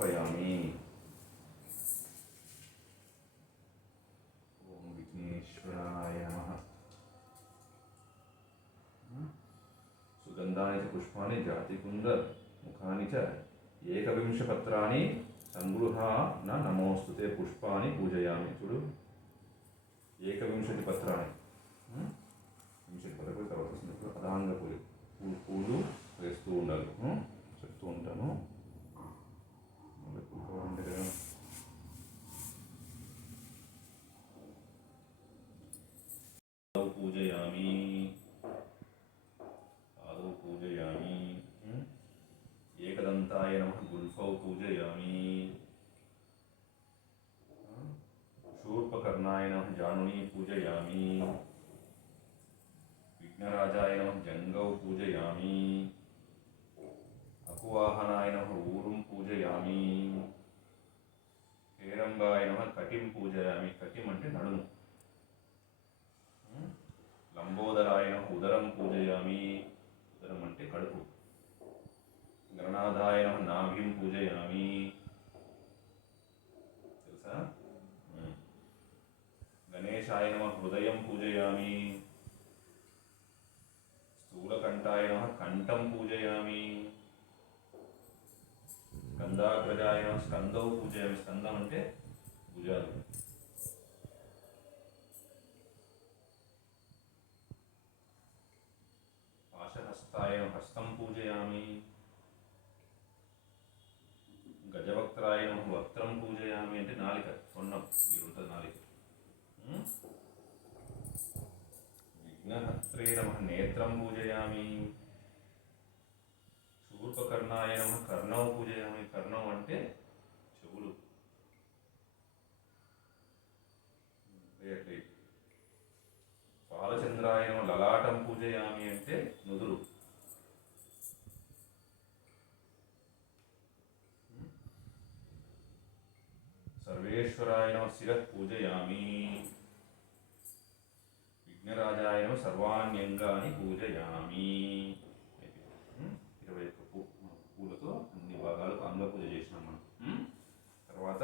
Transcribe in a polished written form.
సమర్పయామి. ఓం విఘ్నేశ్వరాయ నమః. సుగంధాని చ పుష్పాని జాతికుంద ముఖాని చ ఏకవింశ పత్రాన్ని సంగృహాన నమోస్తుతే పుష్పాన్ని పూజయామి. చూడు, ఏకవింశతి పత్రాన్ని, వింశతి పత్రాలు తర్వాత వస్తుంది. అదాంగ పూలు వేస్తూ ఉండాలి. చెప్తూ ఉంటాను. పూజయామి, పాదౌ పూజయామి. ఏకదంతాయ నమః గుల్ఫౌ పూజయామి. శూర్పకర్ణాయ నమః జానుని పూజయామి. విఘ్నరాజాయ నమః జంగౌ పూజయామి. అకువాహనాయ నమః ఊరుం పూజయామి. హేరంబాయ నమః కటిం పూజయామి. కటిం అంటే నడుము. లంబోదరాయ నమః ఉదరం పూజయామి. ఉదరం అంటే కడుపు. గణనాథాయ నమః నాభిం పూజయామి. తెలుసా? గణేశాయ నమః హృదయం పూజయామి. స్థూలకంఠాయ నమః కంఠం పూజయామి. స్కందాగ్రజాయ నమః స్కందౌ పూజయామి. స్కందం అంటే భుజాలు. పాశహస్తాయ నమః హస్తం పూజయామి. గజవక్త్రాయ నమః వక్త్రం పూజయామి అంటే నాలిక, తొండం. ఇది ఉంటుంది నాలిక. విఘ్నహస్త్రే నమః నేత్రం పూజయామి. శూర్పకర్ణాయ నమః కర్ణౌ పూజయామి. కర్ణం అంటే చెవులు. బాలచంద్రాయ నమః లలాటం పూజయామి అంటే నుదురు. సర్వేశ్వరాయ నమః శిరః పూజయామి. విఘ్నరాజాయ నమః సర్వాణ్యంగాని పూజయామి. 21 పూలతో అన్ని భాగాలకు అంగ పూజ చేసినాం మనం. తర్వాత